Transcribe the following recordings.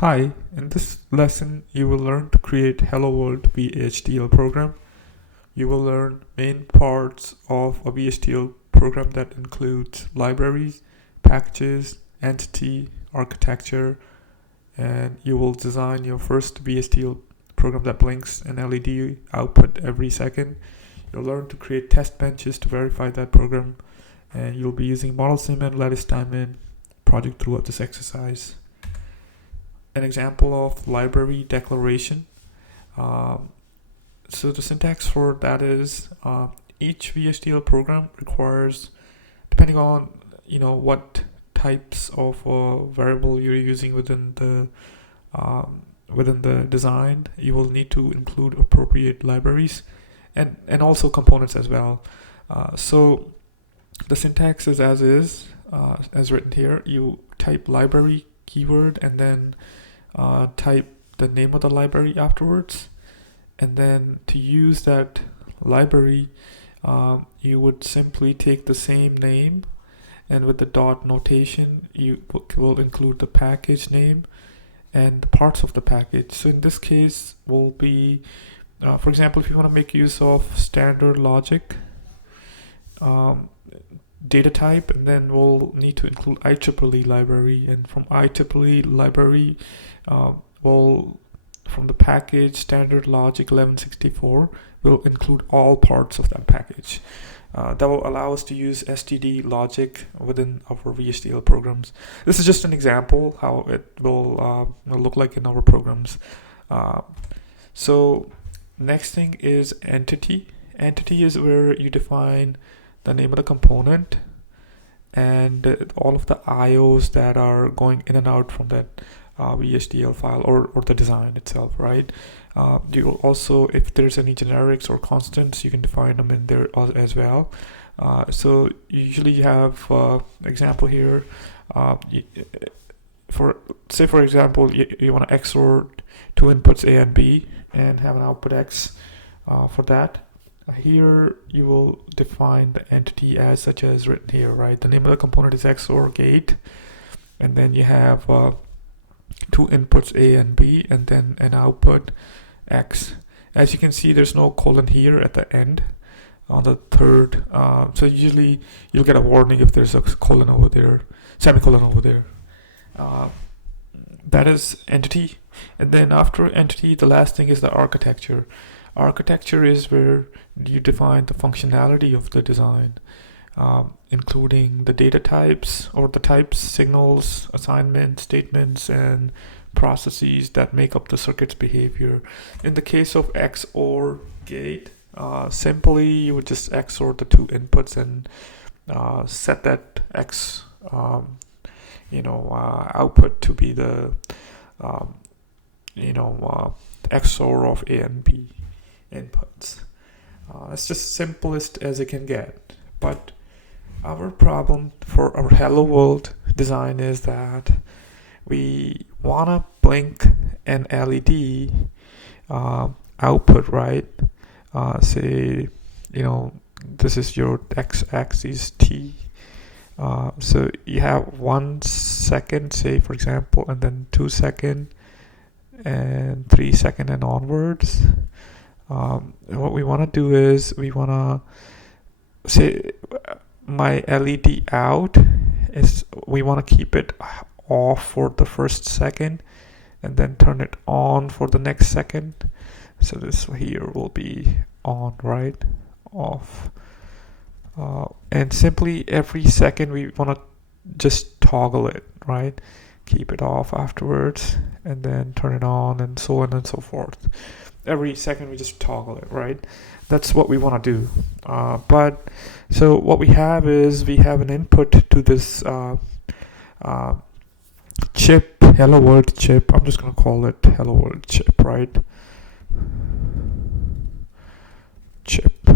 Hi, in this lesson you will learn to create Hello World VHDL program. You will learn main parts of a VHDL program that includes libraries, packages, entity, architecture, and you will design your first VHDL program that blinks an LED output every second. You'll learn to create test benches to verify that program, and you'll be using model sim and lattice diamond project throughout this exercise. An example of library declaration. So the syntax for that is each VHDL program requires, depending on what types of variable you're using within the design, you will need to include appropriate libraries and also components as well. So the syntax is as written here. You type library keyword and then type the name of the library afterwards, and then to use that library you would simply take the same name, and with the dot notation you will include the package name and the parts of the package. So in this case will be for example, if you want to make use of standard logic data type, and then we'll need to include IEEE library, and from IEEE library from the package standard logic 1164 will include all parts of that package. That will allow us to use STD logic within our VHDL programs. This is just an example how it will look like in our programs. So next thing is entity. Entity is where you define the name of the component and all of the IOs that are going in and out from that VHDL file or the design itself, right? You also, if there's any generics or constants, you can define them in there as well. So you usually have example here. For example, you want to XOR two inputs A and B and have an output X for that. Here you will define the entity as such as written here, right? The name of the component is XOR gate, and then you have two inputs A and B, and then an output X. As you can see, there's no colon here at the end on the third. So usually you'll get a warning if there's a colon over there, semicolon over there. That is entity. And then after entity, the last thing is the architecture. Architecture is where you define the functionality of the design, including the data types or the types, signals, assignments, statements, and processes that make up the circuit's behavior. In the case of XOR gate, simply you would just XOR the two inputs and set that X output to be the XOR of A and B inputs. It's just simplest as it can get. But our problem for our Hello World design is that we wanna blink an LED output, right? Say this is your x-axis T. So you have 1 second, say for example, and then 2 second and 3 second and onwards. What we want to do is we want to say my LED out is, we want to keep it off for the first second and then turn it on for the next second. So this here will be on, right? Off. And simply every second we want to just toggle it, right? Keep it off afterwards and then turn it on, and so on and so forth. Every second we just toggle it, right? That's what we want to do. But so what we have is we have an input to this chip, Hello World chip. I'm just going to call it Hello World chip, right? Chip.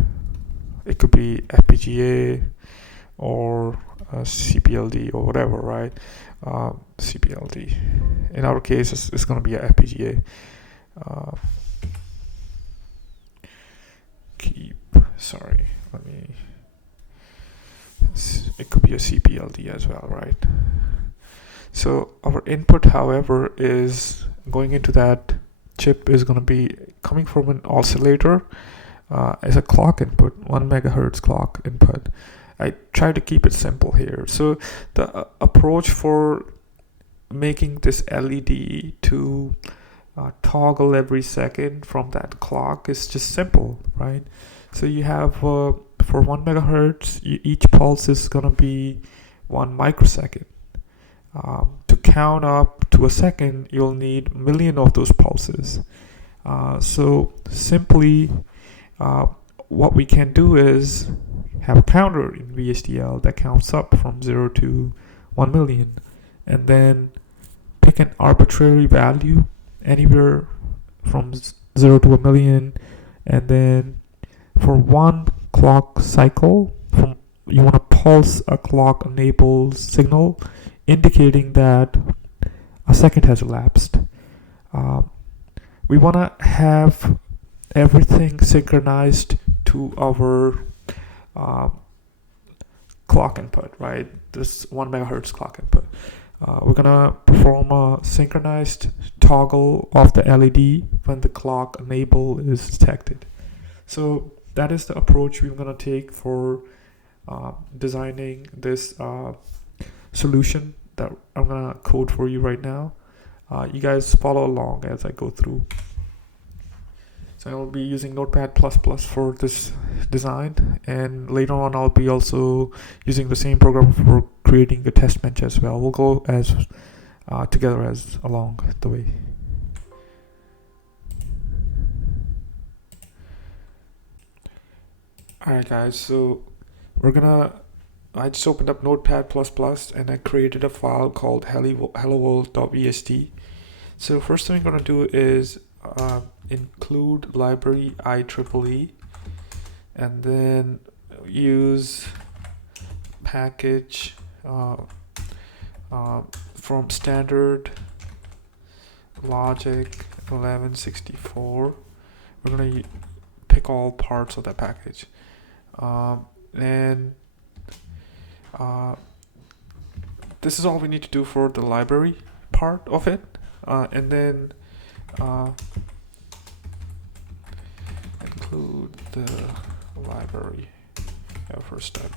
It could be FPGA or CPLD or whatever, right? CPLD. In our case, it's going to be a FPGA. It could be a CPLD as well, right? So our input, however, is going into that chip is going to be coming from an oscillator as a clock input, 1 megahertz clock input. I try to keep it simple here. So the approach for making this LED to toggle every second from that clock is just simple, right? So you have for 1 megahertz, each pulse is going to be 1 microsecond. To count up to a second, you'll need a million of those pulses. So simply, what we can do is have a counter in VHDL that counts up from 0 to 1 million, and then pick an arbitrary value anywhere from 0 to 1 million, and then for one clock cycle, you want to pulse a clock enabled signal indicating that a second has elapsed. We want to have everything synchronized to our clock input, right? This 1 megahertz clock input. We're gonna perform a synchronized toggle of the LED when the clock enable is detected. So that is the approach we're gonna take for designing this solution that I'm gonna code for you right now. You guys follow along as I go through. So I'll be using Notepad++ for this design, and later on I'll be also using the same program for creating the test bench as well. We'll go as together as along the way. Alright guys, so I just opened up Notepad++ and I created a file called helloworld.vst. So first thing I'm going to do is include library IEEE, and then use package from standard logic 1164. We're going to pick all parts of that package, and this is all we need to do for the library part of it, and then include the library, first step.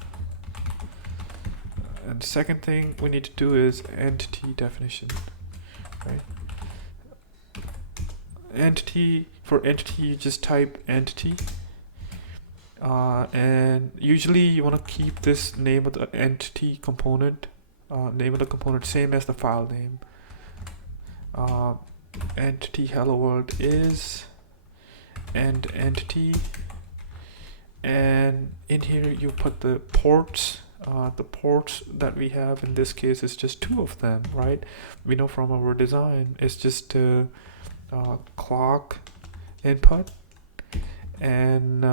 And the second thing we need to do is entity definition, right? For entity, you just type entity, and usually you want to keep this name of the entity component, name of the component same as the file name. Entity hello world is and entity, and in here you put the ports. The ports that we have in this case is just 2 of them, right? We know from our design it's just clock input, and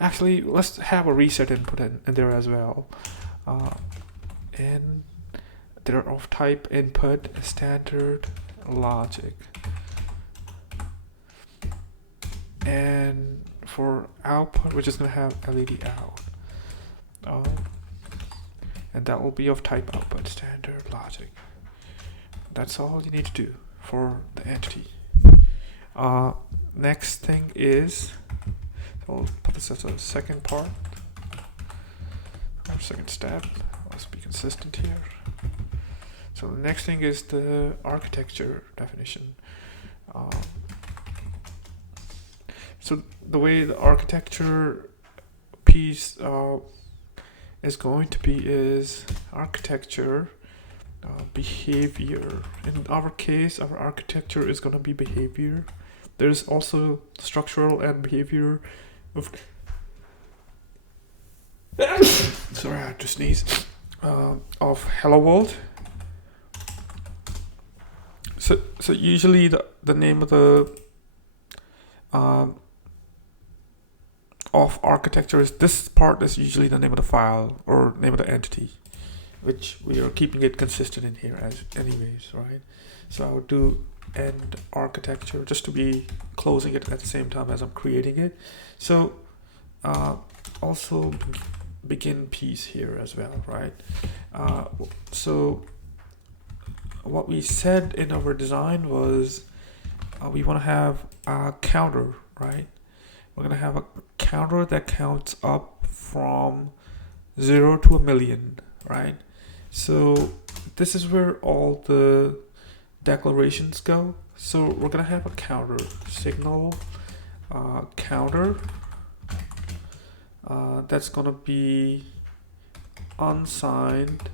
actually let's have a reset input in there as well, and they're of type input standard logic, and for output we're just going to have LED out, and that will be of type output standard logic. That's all you need to do for the entity. Next thing is, so I'll put this as a second part, or second step. Let's be consistent here. So the next thing is the architecture definition. So the way the architecture piece is going to be is architecture behavior. In our case, our architecture is going to be behavior. There's also structural and behavior of sorry, I had to sneeze. Of hello world. So usually the name of the of architecture is, this part is usually the name of the file or name of the entity, which we are keeping it consistent in here as anyways, right? So I would do end architecture just to be closing it at the same time as I'm creating it. So also begin piece here as well, right? So what we said in our design was we want to have a counter, right? We're going to have a counter that counts up from 0 to 1,000,000, right? So this is where all the declarations go. So we're going to have a counter, signal counter, that's going to be unsigned.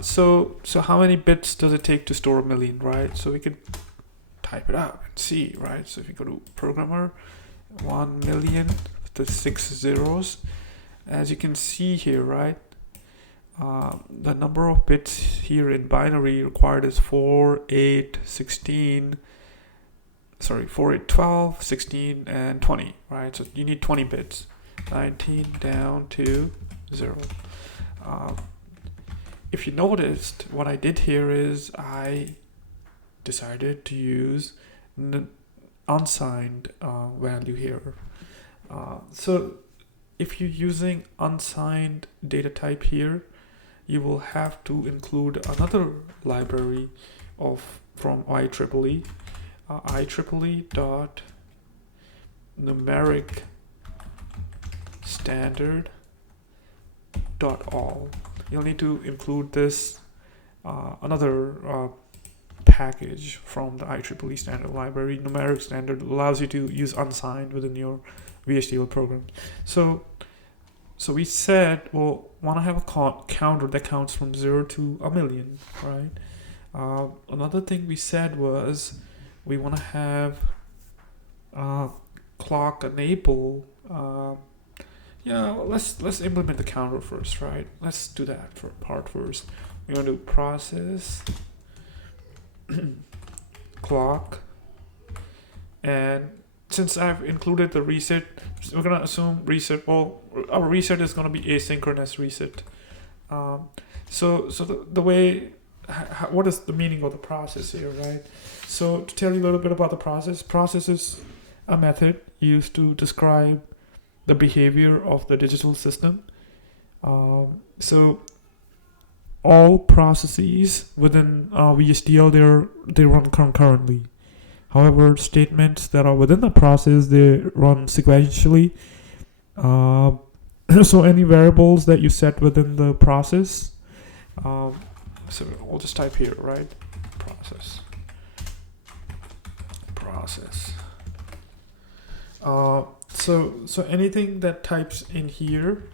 So how many bits does it take to store 1,000,000, right? So we could type it out and see, right? So if you go to programmer, 1,000,000 with the 6 zeros, as you can see here, right? The number of bits here in binary required is 4, 8, 16, 4, 8, 12, 16, and 20, right? So you need 20 bits. 19 down to 0. If you noticed, what I did here is I decided to use the unsigned value here. So if you're using unsigned data type here, you will have to include another library from IEEE, IEEE.numeric standard.all. You'll need to include this another package from the IEEE standard library. Numeric standard allows you to use unsigned within your VHDL program. So we said we'll want to have a counter that counts from 0 to 1,000,000, right? Another thing we said was we want to have clock enable. Let's implement the counter first, right? Let's do that for part first. We're going to process clock, and since I've included the reset, we're gonna assume reset. Well, our reset is gonna be asynchronous reset. So the way, what is the meaning of the process here, right? So to tell you a little bit about the process is a method used to describe the behavior of the digital system. So all processes within VHDL, they run concurrently. However, statements that are within the process, they run sequentially. So any variables that you set within the process, so we'll just type here, right? Process. So anything that types in here,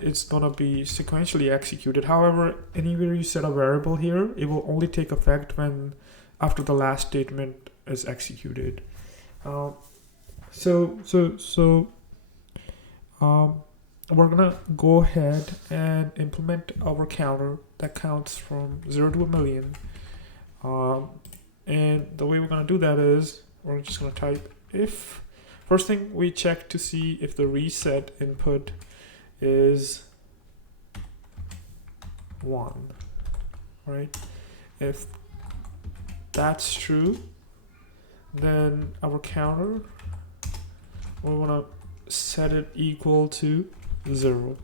it's gonna be sequentially executed. However, anywhere you set a variable here, it will only take effect when after the last statement is executed. We're gonna go ahead and implement our counter that counts from 0 to 1,000,000. And the way we're gonna do that is we're just gonna type if. First thing we check to see if the reset input is 1, right? If that's true, then our counter, we want to set it equal to 0.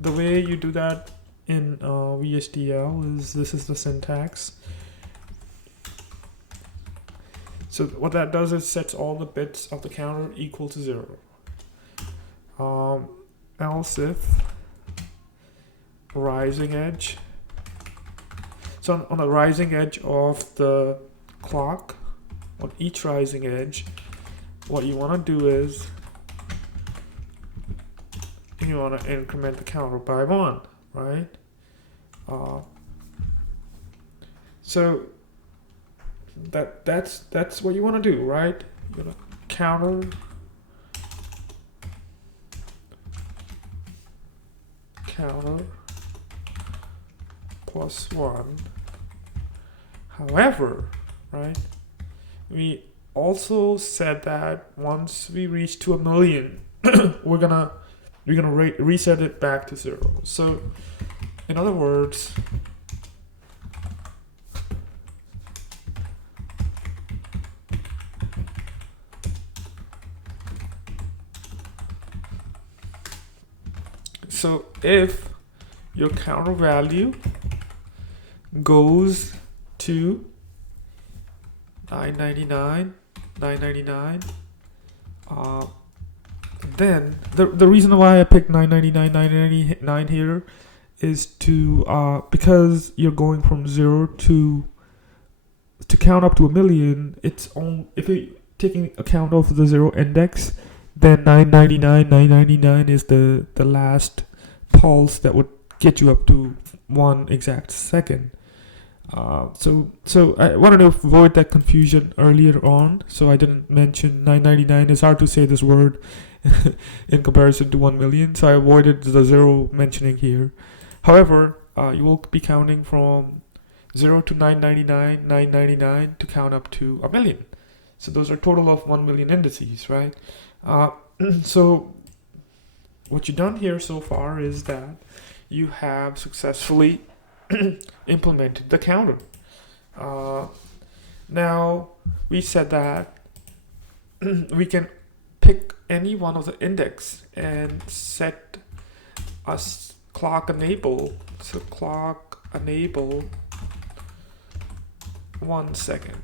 The way you do that in VHDL is, this is the syntax. So what that does is sets all the bits of the counter equal to 0. Else if rising edge. So on the rising edge of the clock, on each rising edge, what you want to do is you want to increment the counter by 1, right? So that's what you want to do, right? You're gonna counter plus 1. However, right, we also said that once we reach to 1,000,000, we're gonna reset it back to 0. So in other words, so if your counter value goes to 999. Then the reason why I picked 999 here is to because you're going from 0 to count up to a million. It's on, if you're taking account of the 0 index, then 999 is the last pulse that would get you up to 1 exact second. So I wanted to avoid that confusion earlier on, so I didn't mention 999. It's hard to say this word in comparison to 1 million, so I avoided the 0 mentioning here. However, you will be counting from 0 to 999 to count up to a million. So those are total of 1 million indices, right? So what you've done here so far is that you have successfully implemented the counter. Now we said that we can pick any one of the index and set a clock enable. So clock enable 1 second.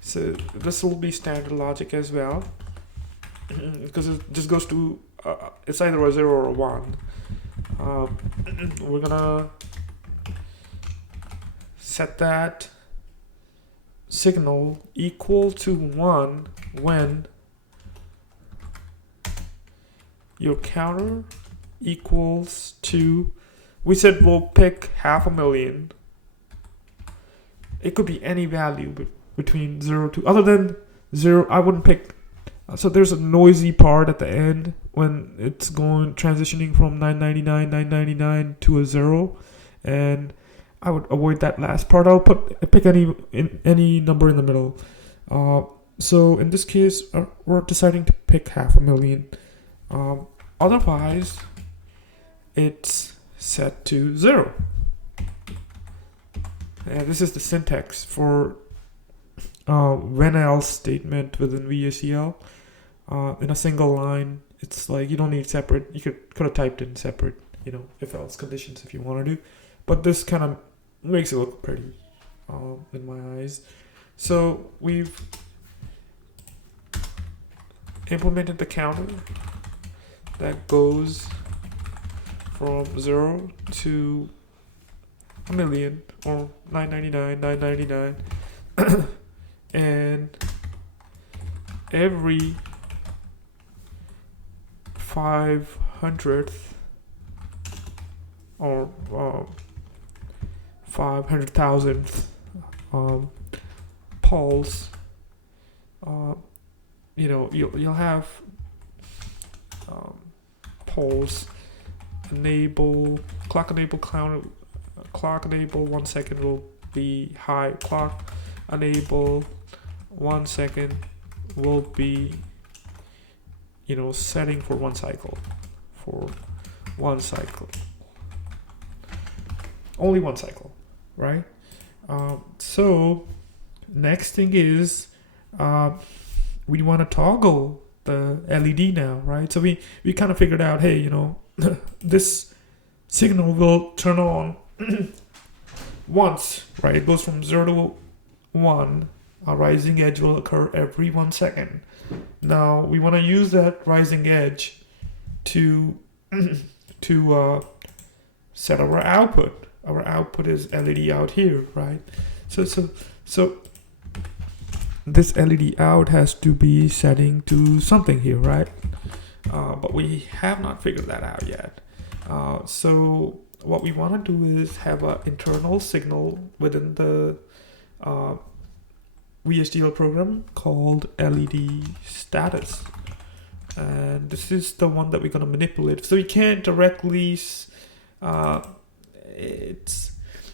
So this will be standard logic as well, because it just goes to it's either a 0 or a 1. We're gonna set that signal equal to 1 when your counter equals to, we said we'll pick 500,000. It could be any value between 0 to, other than 0, I wouldn't pick. So there's a noisy part at the end when it's transitioning from 999 to a 0, and I would avoid that last part. I'll pick any number in the middle. So in this case, we're deciding to pick 500,000. Otherwise, it's set to 0. And this is the syntax for when else statement within VHDL. In a single line, it's like you don't need separate. You could have typed in separate, if else conditions if you want to do. But this kind of makes it look pretty in my eyes. So we've implemented the counter that goes from 0 to a million, or 999, and every 500th or 500,000th pulse, you'll have pulse enable, clock enable counter, clock enable 1 second will be high, clock enable 1 second will be setting for one cycle, only one cycle, right? So next thing is we want to toggle the LED now, right? So we kind of figured out, hey, this signal will turn on once, right? It goes from 0 to 1. A rising edge will occur every 1 second. Now we want to use that rising edge to set our output. Our output is LED out here, right? So this LED out has to be setting to something here, right? But we have not figured that out yet. So what we want to do is have an internal signal within the VHDL program called LED status, and this is the one that we're going to manipulate. So we can't directly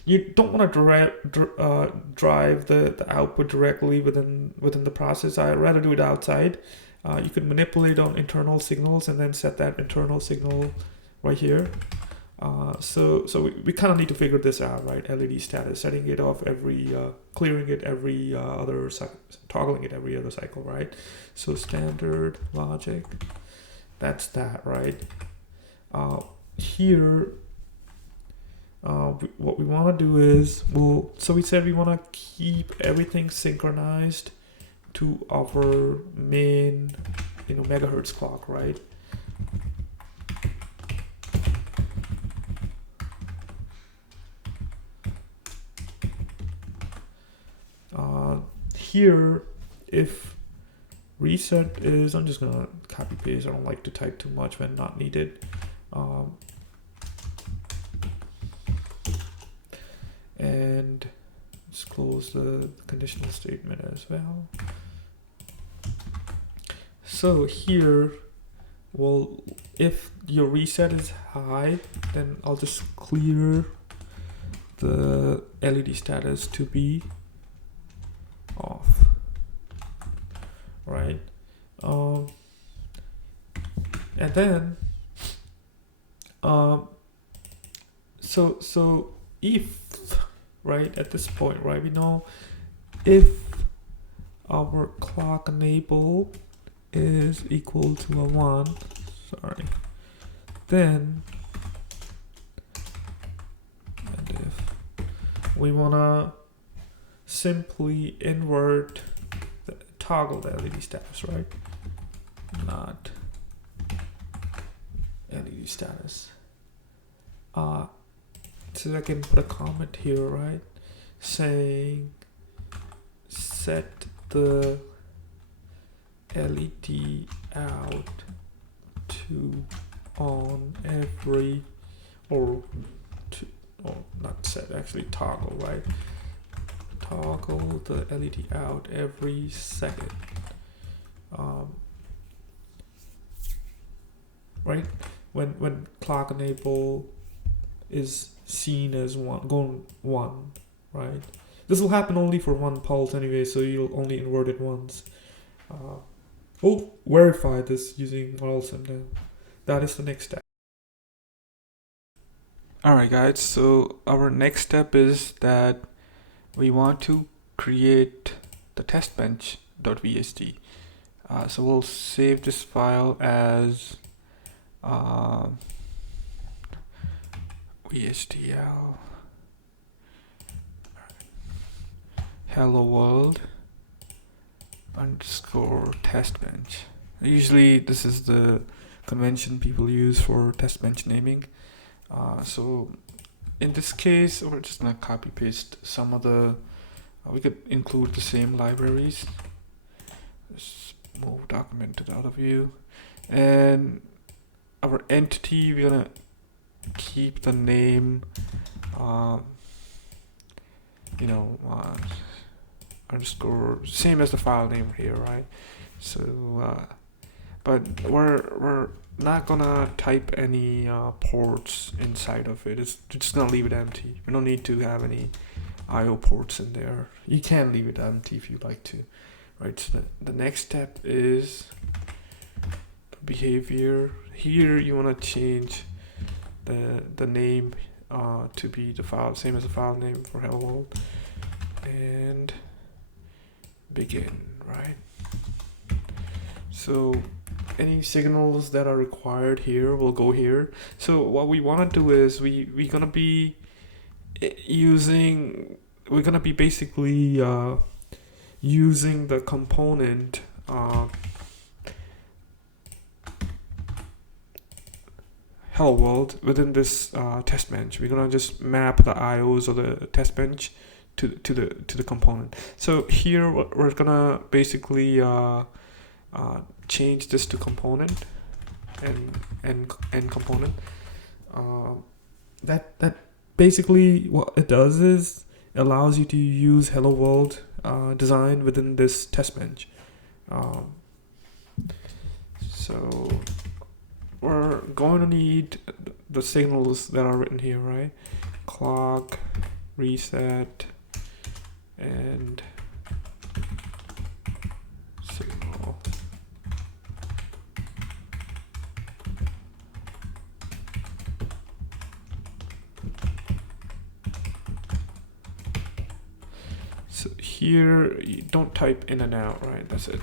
you don't want to drive the output directly within the process. I'd rather do it outside. You could manipulate on internal signals and then set that internal signal right here. So we kind of need to figure this out, right? LED status, setting it off every, clearing it every other cycle, toggling it every other cycle, right? So standard logic, that's that, right? Here what we want to do is, so we said we want to keep everything synchronized to our main, megahertz clock, right? Here, if reset is, I'm just gonna copy paste. I don't like to type too much when not needed. And let's close the conditional statement as well. So here, well, if your reset is high, then I'll just clear the LED status to be off, right? And then so if, right, at this point, right, we know if our clock enable is equal to a 1, sorry, then, and if we wanna simply invert toggle the LED status, right? Not LED status. So I can put a comment here, right? Saying set the LED out to on every, or not set, actually toggle, right? Toggle the LED out every second. Right? When clock enable is seen as going 1, right? This will happen only for 1 pulse anyway, so you'll only invert it once. We'll verify this using models, and that is the next step. Alright guys, so our next step is that we want to create the testbench.vhd. So we'll save this file as VHDL hello world underscore testbench. Usually this is the convention people use for testbench naming. So in this case, we're just gonna copy paste some of the, we could include the same libraries. Let's move document to the other view, and our entity, we're gonna keep the name, underscore, same as the file name here, right? So, but we're not gonna type any ports inside of it. It's just gonna leave it empty. We don't need to have any IO ports in there. You can leave it empty if you like to, right? So the next step is behavior. Here you want to change the name to be the file, same as the file name for hello world, and begin, right? So any signals that are required here will go here. So what we want to do is we're gonna be basically using the component hello world within this test bench. We're gonna just map the IOs of the test bench to the component. So here we're gonna basically change this to component and component. That basically what it does is allows you to use hello world design within this test bench. So we're going to need the signals that are written here, right? Clock, reset, and signal. So here, you don't type in and out, right? That's it.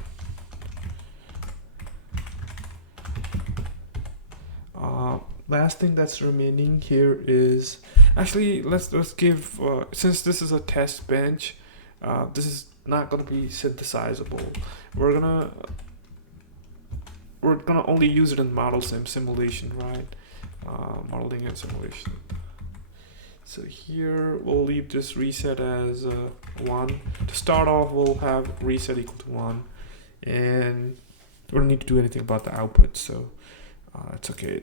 Last thing that's remaining here is Actually, let's give since this is a test bench, this is not gonna be synthesizable. We're gonna only use it in model simulation, right? Modeling and simulation. So here we'll leave this reset as 1. To start off, we'll have reset equal to 1, and we don't need to do anything about the output, so it's okay.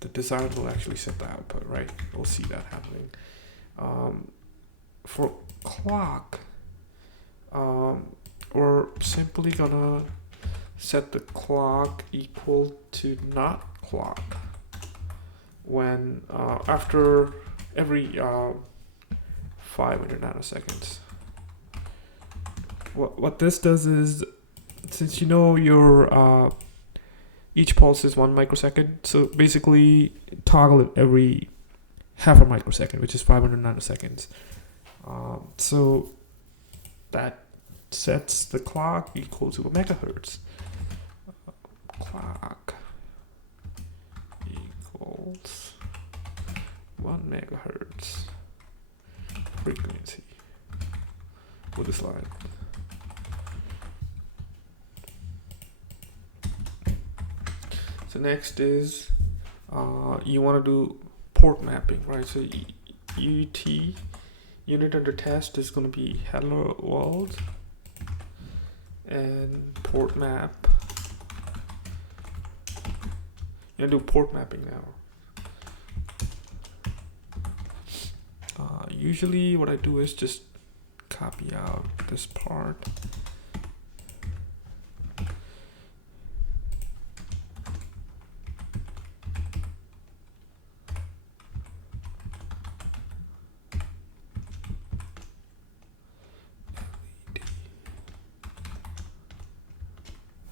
The design will actually set the output, right? We'll see that happening. For clock, we're simply gonna set the clock equal to not clock when after every 500 nanoseconds. What this does is, since you know your each pulse is 1 microsecond, so basically toggle it every half a microsecond, which is 500 nanoseconds. So that sets the clock equal to a megahertz. Clock equals 1 megahertz frequency for this line. So next is you want to do port mapping, right? So UT, unit under test, is going to be hello world, and port map. You're gonna do port mapping now. Usually what I do is just copy out this part.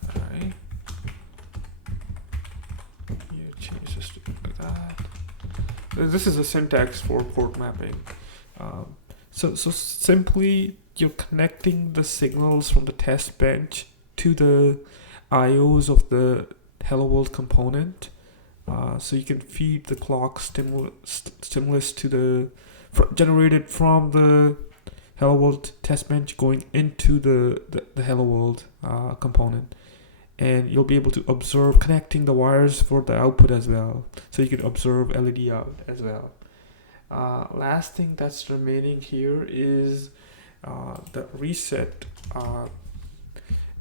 Alright. You change this to like that. This is a syntax for port mapping. So simply you're connecting the signals from the test bench to the IOs of the Hello World component, so you can feed the clock stimulus to the generated from the Hello World test bench going into the Hello World component, and you'll be able to observe connecting the wires for the output as well, so you can observe LED out as well. Last thing that's remaining here is the reset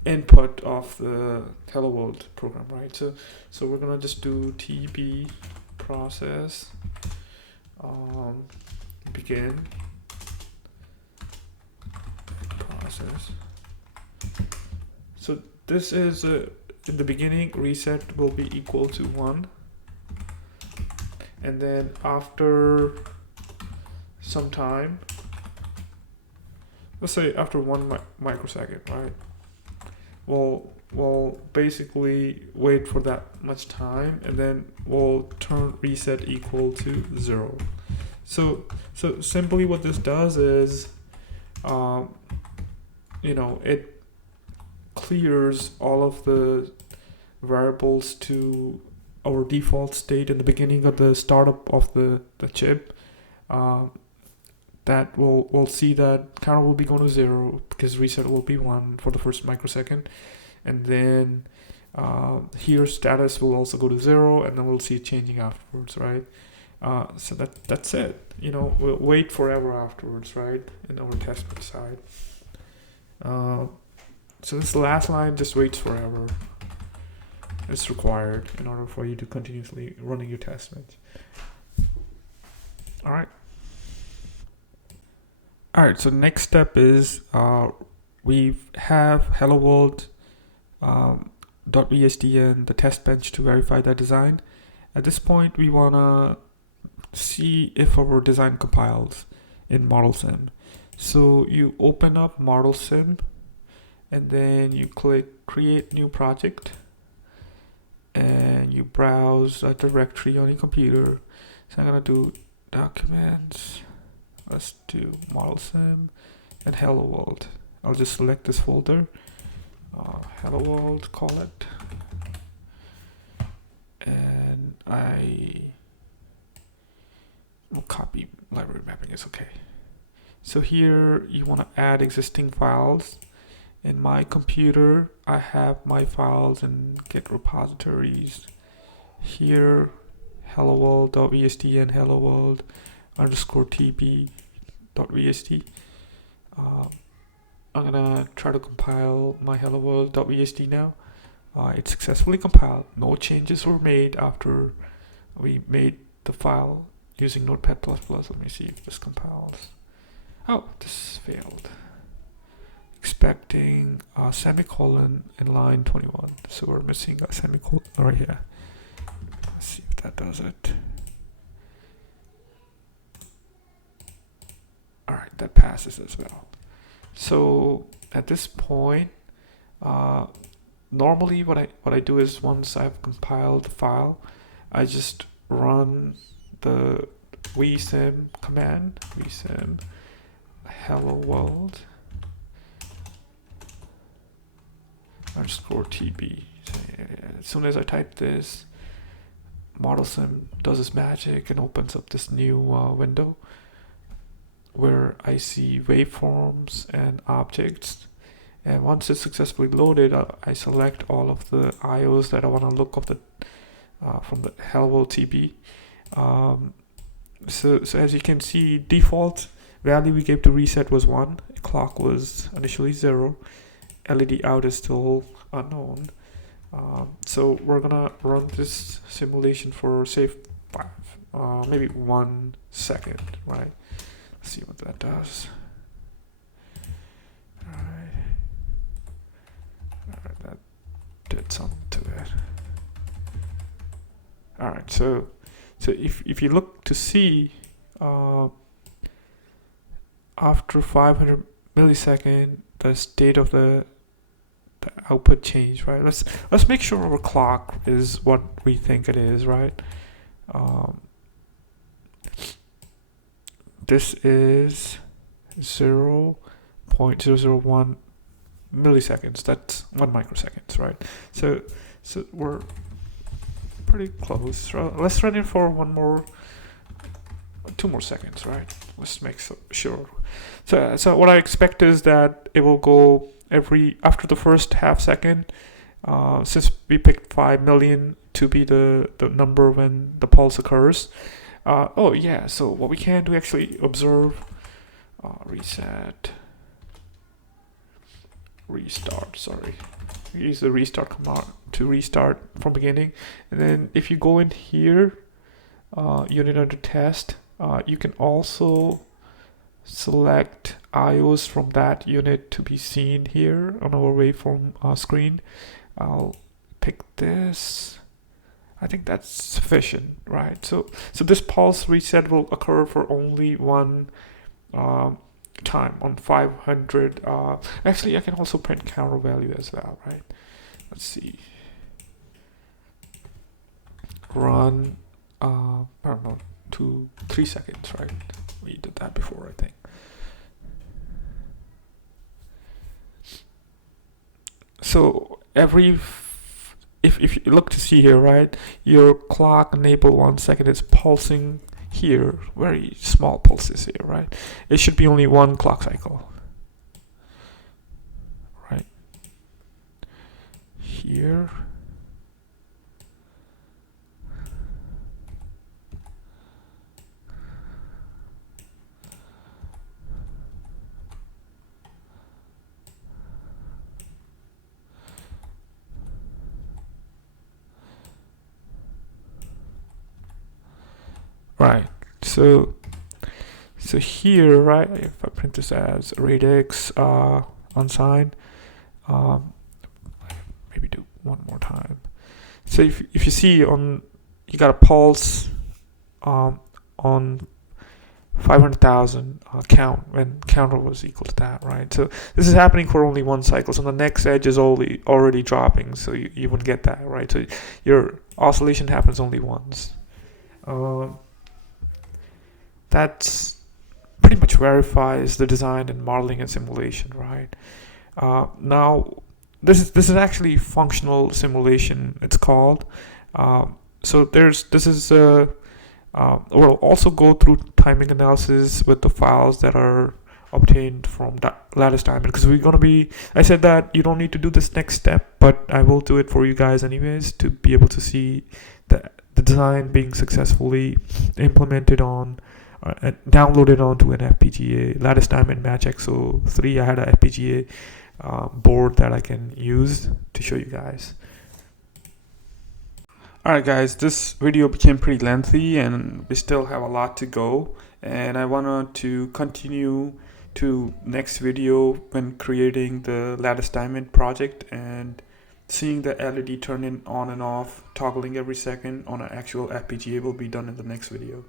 input of the Hello World program, right? So we're gonna just do TB process begin process. So this is in the beginning, reset will be equal to 1, and then after some time, let's say after 1 microsecond, right? We'll basically wait for that much time, and then we'll turn reset equal to 0. So simply what this does is, it clears all of the variables to our default state in the beginning of the startup of the chip. That we'll see that counter will be going to 0 because reset will be 1 for the first microsecond, and then here status will also go to 0, and then we'll see it changing afterwards, right? So that's it. We'll wait forever afterwards, right? In our test side. So this last line just waits forever. It's required in order for you to continuously running your test bench. All right. So next step is we have hello world .vhdl the test bench to verify that design. At this point, we wanna see if our design compiles in Model Sim. So you open up Model Sim, and then you click Create New Project, and you browse a directory on your computer. So I'm gonna do Documents. Let's do Model Sim and Hello World. I'll just select this folder, Hello World, call it, and I will copy library mapping is okay. So here you want to add existing files. In my computer, I have my files in Git repositories. Here, hello world.vsd and hello world underscore tb.vsd. I'm gonna try to compile my hello world.vsd now. It's successfully compiled. No changes were made after we made the file using Notepad++. Let me see if this compiles. Oh, this failed. Expecting a semicolon in line 21. So we're missing a semicolon right here. Let's see if that does it. Alright, that passes as well. So at this point, normally what I do is once I've compiled the file, I just run the vsim command, vsim hello world underscore tb. As soon as I type this, ModelSim does its magic and opens up this new window where I see waveforms and objects. And once it's successfully loaded, I select all of the IOs that I want to look of the from the hello world TB. So as you can see, default value we gave to reset was 1. Clock was initially 0. LED out is still unknown. So we're gonna run this simulation for say 5, maybe 1 second, right? Let's see what that does. Alright, that did something to it. Alright, so if you look to see after 500 millisecond, the state of the output change, right? Let's make sure our clock is what we think it is, right? This is 0.001 milliseconds. That's 1 microseconds, right? So we're pretty close. Let's run it for 2 more seconds, right? Let's make sure. So what I expect is that it will go after the first half second. Since we picked 5 million to be the number when the pulse occurs. Oh yeah, so what we can do actually observe restart, sorry. Use the restart command to restart from beginning. And then if you go in here, unit under test, you can also select IOs from that unit to be seen here on our waveform screen. I'll pick this. I think that's sufficient, right? So this pulse reset will occur for only 1 time on 500. Actually, I can also print counter value as well, right? Let's see. Run, I don't know, 2-3 seconds, right? We did that before, I think. So if you look to see here, right, your clock enable 1 second is pulsing here, very small pulses here, right? It should be only 1 clock cycle, right? Here. Right, so here, right, if I print this as radix unsigned, maybe do one more time. So if you see you got a pulse on 500,000 count when counter was equal to that, right? So this is happening for only 1 cycle. So the next edge is already dropping, so you wouldn't get that, right? So your oscillation happens only once. That's pretty much verifies the design and modeling and simulation, right? Now, this is actually functional simulation. It's called. So this is We'll also go through timing analysis with the files that are obtained from Lattice Diamond, because we're going to be, I said that you don't need to do this next step, but I will do it for you guys anyways to be able to see the design being successfully implemented on and downloaded onto an FPGA. Lattice Diamond Match XO3, I had an FPGA board that I can use to show you guys. Alright guys, this video became pretty lengthy and we still have a lot to go, and I wanted to continue to next video when creating the Lattice Diamond project and seeing the LED turn on and off, toggling every second on an actual FPGA will be done in the next video.